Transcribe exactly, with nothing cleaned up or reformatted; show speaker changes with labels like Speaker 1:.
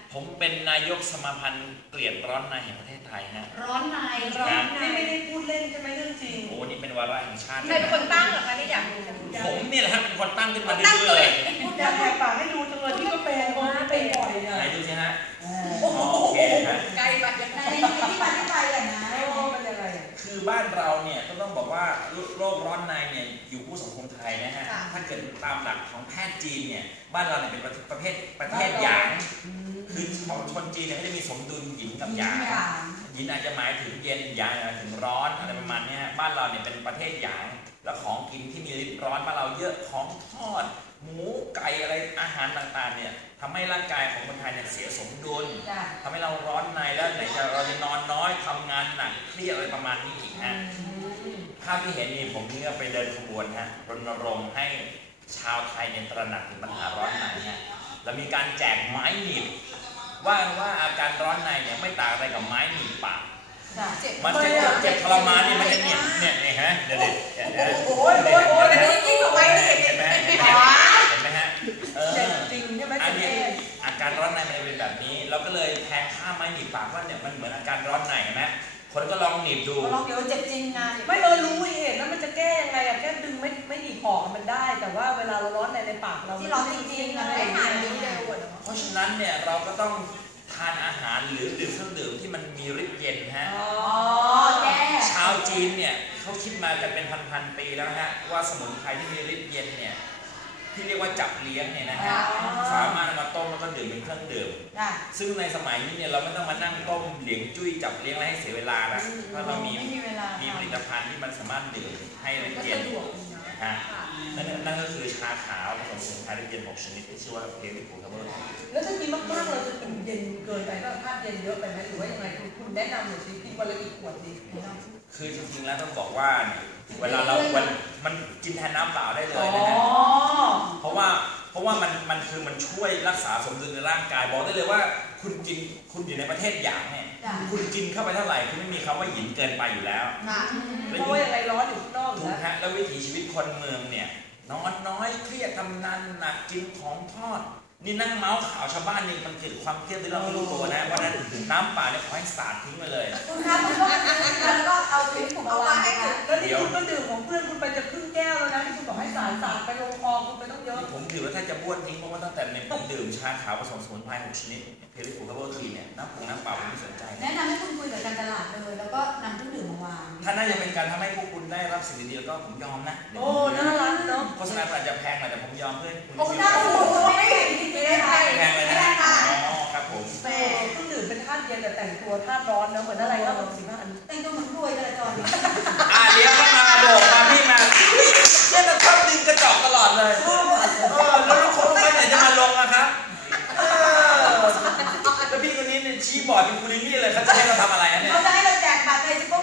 Speaker 1: ผมเป็นนายกสมาพันธ์เกลียดร้อนในแห่งประเทศไทยฮะ
Speaker 2: ร้อนในร้อนใน
Speaker 3: ไม่ได้พูดเล่นใช่ไหมเรื่องจริง
Speaker 1: โอ้นี่เป็นวาระแห่งชาติ
Speaker 4: ใครเป็นคนตั้งเหรอคะที่อยากรู้
Speaker 1: ผมเนี่ยแหละครับเป็นคนตั้งขึ้นมาเรื่อยๆเลย
Speaker 3: พูดอยากแหกปากให้ดูจังเลยที่ก็เป็นโอ้เป็นบ่อยอ่ะ
Speaker 1: ไหนดูสิฮะ
Speaker 3: โอ้โห
Speaker 4: ไกลไปยังไง
Speaker 2: ที่มาที่ไปอ่ะนะ
Speaker 3: มันยังไง
Speaker 1: คือบ้านเราเนี่ยก็ต้องบอกว่าโรคร้อนในเนี่ยอยู่คู่สังคมไทยนะฮะถ้าเกิดตามหลักของแพทย์จีนเนี่ยบ้านเราเนี่ยเป็นประเภทประเทศหยางคือคนจีนเนี่ยเขาจะมีสมดุลหยินกับหยางหยินอาจจะหมายถึงเย็นหยางหมายถึงร้อนอะไรประมาณนี้ฮะบ้านเราเนี่ยเป็นประเทศหยางแล้วของกินที่มีฤทธิ์ร้อนบ้านเราเยอะของทอดหมูไก่อะไรอาหารต่างๆเนี่ยทำให้ร่างกายของคนไทยเนี่ยเสียสมดุลทำให้เราร้อนในแล้วไหนจะเราจะนอนน้อยทำงานหนักเครียดอะไรประมาณนี้อีกฮะภาพที่เห็นนี่ผมนี่ก็ไปเดินขบวนฮะรณรงค์ให้ชาวไทยเนี่ยตระหนักถึงปัญหาร้อนในฮะแล้วมีการแจกไม้หนีบว่าว่าอาการร้อนในเนี่ยไม่ต่างอะไรกับไม้หนีบปากมันจะเจ็บทรมานนี่มันจะเนี่ยเนี่ยเนี่ยฮะเดี๋ยวเดี๋ยว
Speaker 3: โอ้ยโอ้ยโอ้ย
Speaker 4: นี่ยิ่งกว่าไม้นี่
Speaker 1: เห็นไหมเห็นไหมฮะเออ
Speaker 3: จริงใช่ไหม
Speaker 1: อันนี้อาการร้อนในมันเป็นแบบนี้เราก็เลยแทงข้ามไม้หนีบปากว่าเนี่ยมันเหมือนอาการร้อนในเห็นไหมคนก็ลองหนีบดู
Speaker 2: ลองเดี๋ยวเจ็บจริงไง
Speaker 3: ไม่เออรู้เหตุแล้วมันจะแก้ยังไงอะแก้ดึงไม่ไม่หนีบออกมันได้แต่ว่าเวลาเราร้อนในในปากเรา
Speaker 2: ที่ร้อนจริงๆนะ
Speaker 4: ไม่หายนี้เร็ว
Speaker 1: เพราะฉะนั้นเนี่ยเราก็ต้องทานอาหารหรือดื่มเครื่องดื่มที่มันมีฤทธิ์เย็นฮะชาวจีนเนี่ยเขาคิดมากันเป็นพันๆปีแล้วฮะว่าสมุนไพรที่มีฤทธิ์เย็นเนี่ยที่เรียกว่าจับเลี้ยงเนี่ยนะฮะสามารถมาต้มแล้วก็ดื่มเป็นเครื่องดื่มซึ่งในสมัยนี้เนี่ยเราไม่ต้องมานั่งต้มเหลียงจุ้ยจับเลี้ยงอะไรให้เสียเวลานะเพราะเรามีมีผลิตภัณฑ์ที่มันสามารถดื่มให้ฤทธิ์เย็นฮะนั่นนั่นก็คือชาขาวผสมสมุนไพรฤทธิ์เย็นหกชนิดที่ชื่อว่าเพลิโคคาร์บอน
Speaker 3: แล้วถ้ากินมากๆเราจะกินเย็นเกินไปก็ธาตุเย็นเยอะไปไหมหรือว่ายังไงคุณคุณแนะนำหน่อยสิกินวันละกี่ขวดดี
Speaker 1: คือจริงๆแล้วต้องบอกว่าเวลาเราวันมันกินแทนน้ำเปล่าได้เลยนะฮะเพราะว่าเพราะว่ามันมันคือมันช่วยรักษาสมดุลในร่างกายบอกได้เลยว่าคุณกินคุณอยู่ในประเทศหยางเนี่ยคุณกินเข้าไปเท่าไหร่คุณไม่มีคำว่าหยินเกินไปอยู่แล้ว
Speaker 3: เพราะว่ายังไงร้อนอยู่ข้างนอก
Speaker 1: ถูกฮะแล้ววิถีชีวิตคนเมืองเนี่ยนอนน้อยเครียดทำงานหนักกินของทอดนี่นั่งเมาส์ข่าวชาวบ้านนี่มันเกิดความเครียดที่เราไม่รู้ตัวนะเพราะนั้นน้ำป่าเนี่ยขอให้สาดทิ้งไปเลย
Speaker 2: คุณน้ำแล้วก็เอาทิ้งผมเอาไว้ให้
Speaker 3: แล้วที่คุณก็ดื่มของเพื่อนคุณไปจะครึ่งแก้วแล้วนะที่คุณบอกให้สาดสาดไปลงคอคุณไปต้องเยอะ
Speaker 1: ผมถือว่าถ้าจะบ้วนทิ้งเพราะว่าตั้งแต่ในผมดื่มชาขาวผสมสมุนไพรหกชนิดเพลิโคคาร์บอนทีเนี่ยน้ำผงน้ำเปล่าผมไม่สนใจ
Speaker 2: แนะนำให้คุณคุยกับการตลาดเลยแล้วก็นำเครื่องดื่มมาวาง
Speaker 1: ถ้าน่าจะเป็นการทำให้พวกคุณได้รับสิ่งดีๆแล้วก็ผมยอมนะ
Speaker 3: โอ้น่ารักเนาะ
Speaker 1: โฆษณาอาจจะแพงหน่อยแต่ผมยอมเพื่อนคุณ
Speaker 2: โอ้น่ารักไม่ได้ไม่ได้
Speaker 1: แพงเลยนะอ๋อครับผม
Speaker 3: แต่เครื่องดื่มเป็นธาตุเย็นแต่แต่งตัวธาตุร้อนเนาะเหมือนอะไรครับผมสิบ้าน
Speaker 2: แต่งตัวเหมือนรวยจราจร
Speaker 1: อ่าเลี้ยวเข้ามาโบกมาพี่มาเนี่ยมันชอบดึงกระจกตลอดเลยเออแล้วลูกคนไปไหนจะมาลงอะครับแล้วพี่คนนี้เนี่ยชี้บอร์ดเป็นคูลิลี่เลยเขาจะให้เราทำอะไรเนี่ย
Speaker 2: เขาจะให้เราแจกบัตรในซุปเปอร์